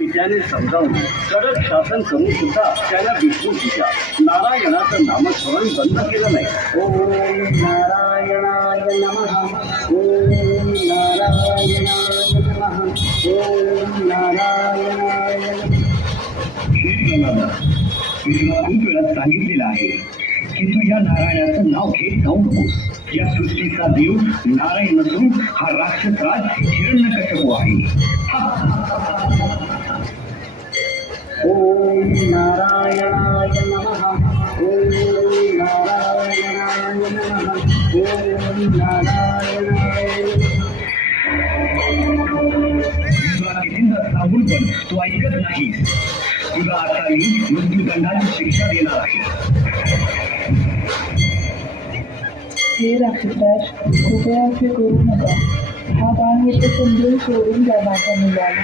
पित्याने समजावून कडक शासन करून सुद्धा त्याला विष्णूजीच्या नारायणाचं नामस्मरण बंद केलं नाही. ओम नारायणाय नमः. ओम नारायणाय नमः. ओम नारायणाय नमः. हे प्रल्हादा, मी तुला खूप वेळा सांगितलेलं आहे की तू या नारायणाचं नाव घेत जाऊ नकोस. या सृष्टीचा देव नारायण नसून हा राक्षसराज हिरण्यकश्यप आहे. ओम नारायणाय नमः. ओम नारायणाय नमः. ओम नारायणाय तुला कितींदा सांगून पण तू ऐकत नाहीस. तुला आता मी मृत्यूदंडाची शिक्षा देणार आहे. हे राक्षसराज, कृपया असे करू नका. हा बाण येथे समजून सोडून द्या माझ्या मुलाला.